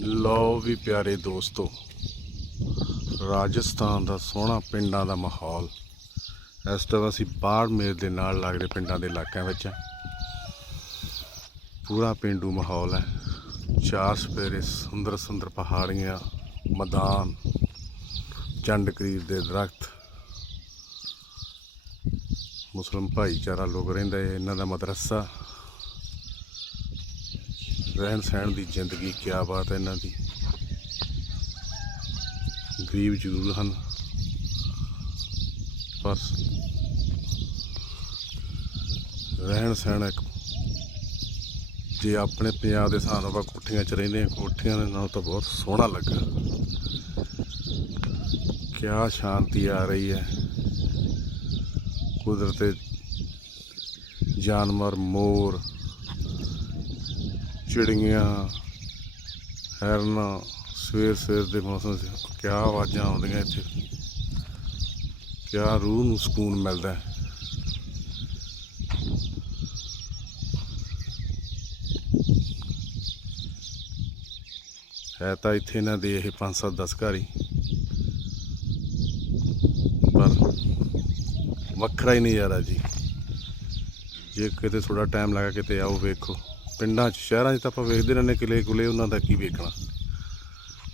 ਲਓ ਵੀ ਪਿਆਰੇ ਦੋਸਤੋ, ਰਾਜਸਥਾਨ ਦਾ ਸੋਹਣਾ ਪਿੰਡਾਂ ਦਾ ਮਾਹੌਲ। ਇਸ ਟਾਈਮ ਅਸੀਂ ਬਾੜਮੇਰ ਦੇ ਨਾਲ ਲੱਗਦੇ ਪਿੰਡਾਂ ਦੇ ਇਲਾਕਿਆਂ ਵਿੱਚ ਹਾਂ। ਪੂਰਾ ਪਿੰਡੂ ਮਾਹੌਲ ਹੈ। ਚਾਰ ਸਪੇਰੇ ਸੁੰਦਰ ਸੁੰਦਰ ਪਹਾੜੀਆਂ, ਮੈਦਾਨ, ਚੰਡ ਕਰੀਰ ਦੇ ਦਰਖਤ। ਮੁਸਲਮ ਭਾਈਚਾਰਾ ਲੋਕ ਰਹਿੰਦਾ ਹੈ, ਇਹਨਾਂ ਦਾ ਮਦਰਸਾ। ਰਹਿਣ ਸਹਿਣ ਦੀ ਜ਼ਿੰਦਗੀ, ਕਿਆ ਬਾਤ ਹੈ ਇਹਨਾਂ ਦੀ। ਗਰੀਬ ਜ਼ਰੂਰ ਹਨ। ਪਰ ਰਹਿਣ ਸਹਿਣ ਇੱਕ ਜੇ ਆਪਣੇ ਪੰਜਾਬ ਦੇ ਹਿਸਾਬ ਨਾਲ ਆਪਾਂ ਕੋਠੀਆਂ 'ਚ ਰਹਿੰਦੇ ਹਾਂ, ਕੋਠੀਆਂ ਦੇ ਨਾਲ ਤਾਂ ਬਹੁਤ ਸੋਹਣਾ ਲੱਗਾ। ਕਿਆ ਸ਼ਾਂਤੀ ਆ ਰਹੀ ਹੈ। ਕੁਦਰਤ ਜਾਨਵਰ, ਮੋਰ ਚਿੜੀਆਂ, ਹੈਰਨ, ਸਵੇਰ ਸਵੇਰ ਦੇ ਮੌਸਮ 'ਚ ਕਿਆ ਆਵਾਜ਼ਾਂ ਆਉਂਦੀਆਂ ਇੱਥੇ। ਕਿਆ ਰੂਹ ਨੂੰ ਸਕੂਨ ਮਿਲਦਾ ਹੈ। ਹੈ ਤਾਂ ਇੱਥੇ ਇਹਨਾਂ ਦੇ ਇਹ 5-7 10 ਘਰ ਹੀ। ਪਰ ਵੱਖਰਾ ਹੀ ਨਜ਼ਾਰਾ ਜੀ। ਜੇ ਕਿਤੇ ਥੋੜਾ ਟਾਈਮ ਲੱਗਾ ਕਿਤੇ ਆਓ ਵੇਖੋ। ਪਿੰਡਾਂ 'ਚ, ਸ਼ਹਿਰਾਂ 'ਚ ਤਾਂ ਆਪਾਂ ਵੇਖਦੇ ਰਹਿੰਦੇ ਕਿਲੇ ਕੁਲੇ ਉਹਨਾਂ ਦਾ ਕੀ ਵੇਖਣਾ।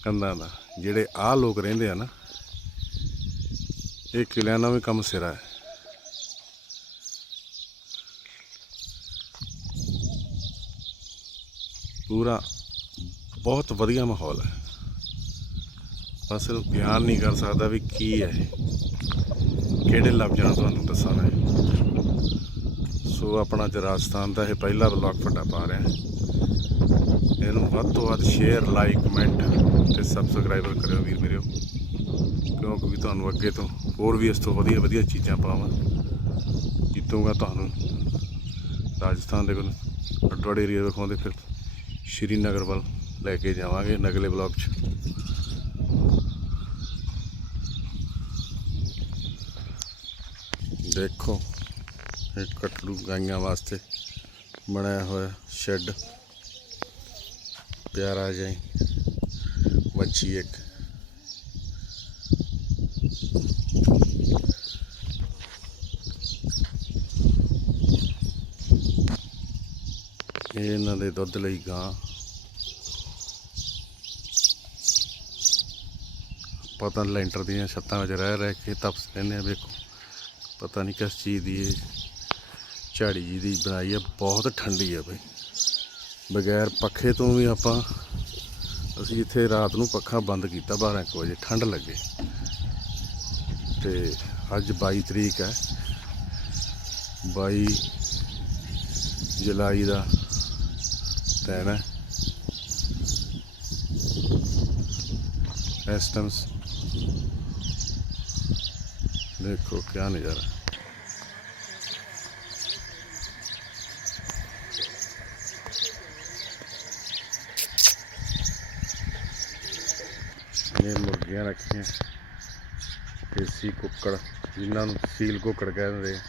ਕੰਧਾਂ ਦਾ, ਜਿਹੜੇ ਆਹ ਲੋਕ ਰਹਿੰਦੇ ਆ ਨਾ, ਇਹ ਕਿਲਿਆਂ ਨਾਲ ਵੀ ਕੰਮ ਸਿਰਾ ਹੈ। ਪੂਰਾ ਬਹੁਤ ਵਧੀਆ ਮਾਹੌਲ ਹੈ। ਬਸ ਇਹਨੂੰ ਬਿਆਨ ਨਹੀਂ ਕਰ ਸਕਦਾ ਵੀ ਕੀ ਹੈ ਕਿਹੜੇ ਲਫ਼ਜ਼ਾਂ ਨਾਲ ਤੁਹਾਨੂੰ ਦੱਸਾਂ ਮੈਂ ਸੋ ਆਪਣਾ ਅੱਜ ਰਾਜਸਥਾਨ ਦਾ ਇਹ ਪਹਿਲਾ ਵਲੌਗ ਤੁਹਾਡਾ ਪਾ ਰਿਹਾ ਇਹਨੂੰ ਵੱਧ ਤੋਂ ਵੱਧ ਸ਼ੇਅਰ ਲਾਈਕ ਕਮੈਂਟ ਤੇ ਸਬਸਕ੍ਰਾਈਬਰ ਕਰਿਓ ਵੀਰ ਮੇਰਿਓ ਕਿਉਂਕਿ ਵੀ ਤੁਹਾਨੂੰ ਅੱਗੇ ਤੋਂ ਹੋਰ ਵੀ ਇਸ ਤੋਂ ਵਧੀਆ ਵਧੀਆ ਚੀਜ਼ਾਂ ਪਾਵਾਂ। ਜਿੱਤੂਗਾ ਤੁਹਾਨੂੰ। ਰਾਜਸਥਾਨ ਦੇ ਕੋਲ ਅਡਵਾੜੇ ਏਰੀਆ ਵਿਖਾਉਂਦੇ ਫਿਰ ਸ਼੍ਰੀਨਗਰ ਵੱਲ ਲੈ ਕੇ ਜਾਵਾਂਗੇ ਨਗਲੇ ਬਲੌਗ 'ਚ। ਦੇਖੋ। ਇਹ ਕਟਲੂ ਗਾਈਆਂ ਵਾਸਤੇ ਬਣਾਇਆ ਹੋਇਆ ਸ਼ੈੱਡ। ਪਿਆਰਾ ਜਿਹਾ ਵੱਛੀ ਇੱਕ। ਇਹ ਇਹਨਾਂ ਦੇ ਦੁੱਧ ਲਈ ਗਾਂ। ਪਤਾ ਲੈਂਟਰ ਦੀਆਂ ਛੱਤਾਂ ਵਿੱਚ ਰਹਿ ਰਹਿ ਕੇ ਤਪਸ ਲੈਂਦੇ ਆ, ਵੇਖੋ। ਪਤਾ ਨਹੀਂ ਕਿਸ ਚੀਜ਼ ਦੀ ਇਹ। ਝਾੜੀ ਜੀ ਦੀ ਬਣਾਈ ਹੈ ਬਹੁਤ ਠੰਡੀ ਹੈ ਬਈ। ਬਗੈਰ ਪੱਖੇ ਤੋਂ ਵੀ ਆਪਾਂ, ਅਸੀਂ ਇੱਥੇ ਰਾਤ ਨੂੰ ਪੱਖਾ ਬੰਦ ਕੀਤਾ 12 ਕੁ ਵਜੇ, ਠੰਡ ਲੱਗੇ। ਤੇ ਅੱਜ 22 ਤਰੀਕ ਹੈ 22 ਜੁਲਾਈ ਦਾ ਦਿਨ ਹੈ ਇਸ ਟਾਈਮ ਦੇਖੋ ਕਿਆ ਨਜ਼ਾਰਾ ਇਹ ਮੁਰਗੀਆਂ ਰੱਖੀਆਂ। ਦੇਸੀ ਕੁੱਕੜ, ਜਿਨ੍ਹਾਂ ਨੂੰ ਸੀਲ ਕੁੱਕੜ ਕਹਿੰਦੇ ਆ।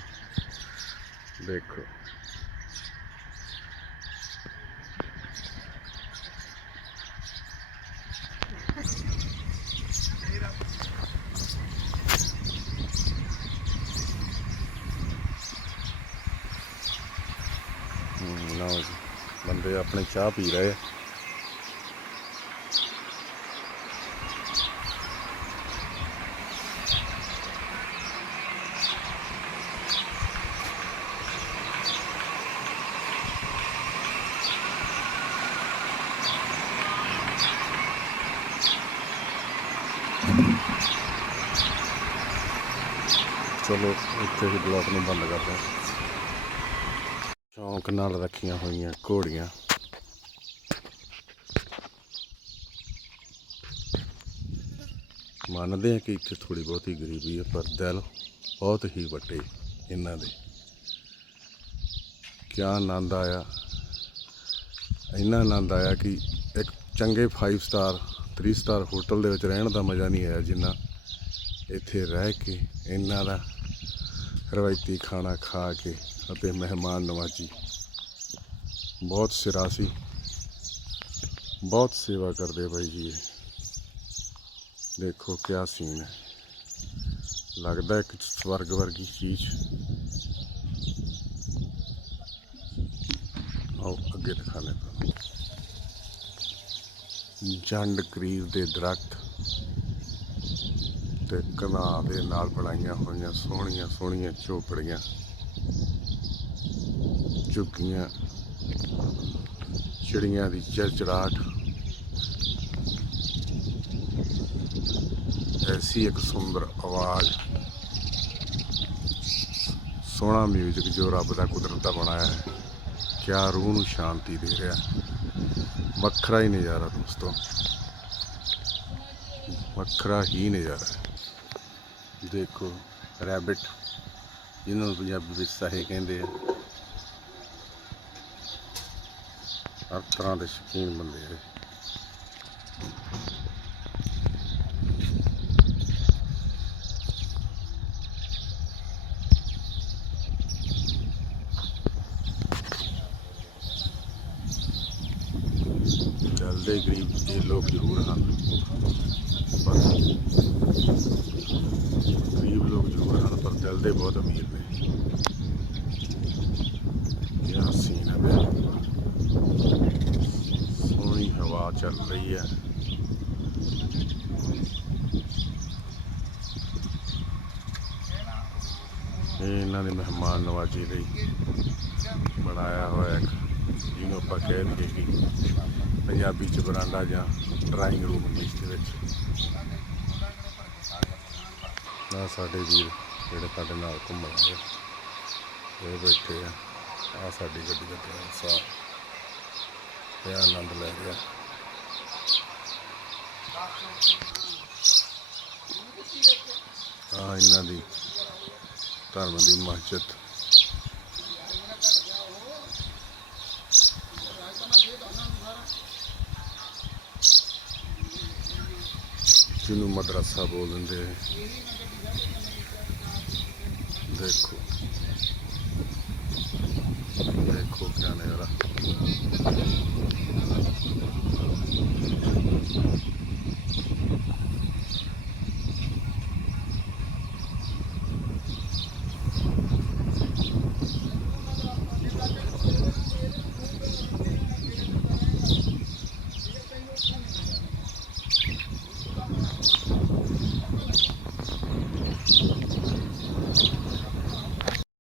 ਦੇਖੋ। ਲਓ ਜੀ। ਬੰਦੇ ਆਪਣੇ ਚਾਹ ਪੀ ਰਹੇ ਆ। ਚਲੋ, ਇੱਥੇ ਹੀ ਬਲੌਕ ਨੂੰ ਬੰਦ ਕਰਦੇ ਹਾਂ। ਸ਼ੌਂਕ ਨਾਲ ਰੱਖੀਆਂ ਹੋਈਆਂ ਘੋੜੀਆਂ। ਮੰਨਦੇ ਆ ਕਿ ਇੱਥੇ ਥੋੜੀ ਬਹੁਤੀ ਗਰੀਬੀ ਹੈ, ਪਰ ਦਿਲ ਬਹੁਤ ਹੀ ਵੱਡੇ ਇਹਨਾਂ ਦੇ। ਕਿਆ ਆਨੰਦ ਆਇਆ। ਇੰਨਾ ਆਨੰਦ ਆਇਆ ਕਿ ਇੱਕ ਚੰਗੇ 5 ਸਟਾਰ 3 ਸਟਾਰ ਹੋਟਲ ਦੇ ਵਿੱਚ ਰਹਿਣ ਦਾ ਮਜ਼ਾ ਨਹੀਂ ਆਇਆ, ਜਿੰਨਾ ਇੱਥੇ ਰਹਿ ਕੇ ਇਹਨਾਂ ਦਾ ਰਵਾਇਤੀ ਖਾਣਾ ਖਾ ਕੇ ਅਤੇ ਮਹਿਮਾਨ ਨਵਾਜੀ। ਬਹੁਤ ਸਿਰਾ ਸੀ। ਬਹੁਤ ਸੇਵਾ ਕਰਦੇ ਬਾਈ ਜੀ ਇਹ। ਦੇਖੋ ਕਿਆ ਸੀਨ ਹੈ। ਲੱਗਦਾ ਇੱਕ ਸਵਰਗ ਵਰਗੀ ਚੀਜ਼। ਆਓ ਅੱਗੇ ਦਿਖਾ ਤੁਹਾਨੂੰ ਜੰਡ ਕਰੀਰ ਦੇ ਦਰਖਤ। ਤੇ ਕਨਾਲ ਦੇ ਨਾਲ ਬਣਾਈਆਂ ਹੋਈਆਂ ਸੋਹਣੀਆਂ ਸੋਹਣੀਆਂ ਝੋਪੜੀਆਂ ਝੁੱਗੀਆਂ, ਚਿੜੀਆਂ ਦੀ ਚਰਚਰਾਟ। ਐਸੀ ਇੱਕ ਸੁੰਦਰ ਆਵਾਜ਼। ਸੋਹਣਾ ਮਿਊਜ਼ਿਕ ਜੋ ਰੱਬ ਦਾ ਕੁਦਰਤ ਦਾ ਬਣਾਇਆ ਹੈ। ਕਿਆ ਰੂਹ ਨੂੰ ਸ਼ਾਂਤੀ ਦੇ ਰਿਹਾ। ਵੱਖਰਾ ਹੀ ਨਜ਼ਾਰਾ ਦੋਸਤੋ। ਵੱਖਰਾ ਹੀ ਨਜ਼ਾਰਾ। ਦੇਖੋ ਰੈਬਿਟ ਜਿਹਨਾਂ ਨੂੰ ਪੰਜਾਬੀ ਵਿੱਚ ਸਾਹੇ ਕਹਿੰਦੇ ਆ। ਹਰ ਤਰ੍ਹਾਂ ਦੇ ਸ਼ੌਕੀਨ ਬੰਦੇ ਆ। ਚੱਲਦੇ ਗਰੀਬ ਦੇ ਲੋਕ ਜ਼ਰੂਰ ਹਨ। ਪਰ ਗਰੀਬ ਲੋਕ ਜ਼ਰੂਰ ਹਨ ਪਰ ਦਿਲ ਦੇ ਬਹੁਤ ਅਮੀਰ ਨੇ। ਇਹ ਸੀਨ ਹੈ ਸੋਹਣੀ ਹਵਾ ਚੱਲ ਰਹੀ ਹੈ ਇਹ ਇਹਨਾਂ ਦੇ ਮਹਿਮਾਨ ਨਵਾਜ਼ੀ ਲਈ ਬਣਾਇਆ ਹੋਇਆ ਇੱਕ ਜਿਹਨੂੰ ਆਪਾਂ ਕਹਿ ਦਈਏ ਕਿ ਪੰਜਾਬੀ ਚ ਬਰਾਂਡਾ ਜਾਂ ਡਰਾਇੰਗ ਰੂਮ ਇੰਗਲਿਸ਼ ਦੇ ਵਿੱਚ। ਨਾ ਸਾਡੇ ਵੀਰ ਜਿਹੜੇ ਸਾਡੇ ਨਾਲ ਘੁੰਮਣ ਆਏ ਇਹ ਬੈਠੇ ਆ। ਆ ਸਾਡੀ ਗੱਡੀ ਦਾ ਡਰਾਈਵਰ ਸਾਹਿਬ ਤੇ ਆਨੰਦ ਲੈ ਰਿਹਾ। ਆ ਇਹਨਾਂ ਦੀ ਧਰਮ ਦੀ ਮਸਜਿਦ। ਜਿਹਨੂੰ ਮਦਰਸਾ ਬੋਲ ਦਿੰਦੇ ਦੇਖੋ। ਦੇਖੋ ਕਿਆ ਨਜ਼ਾਰਾ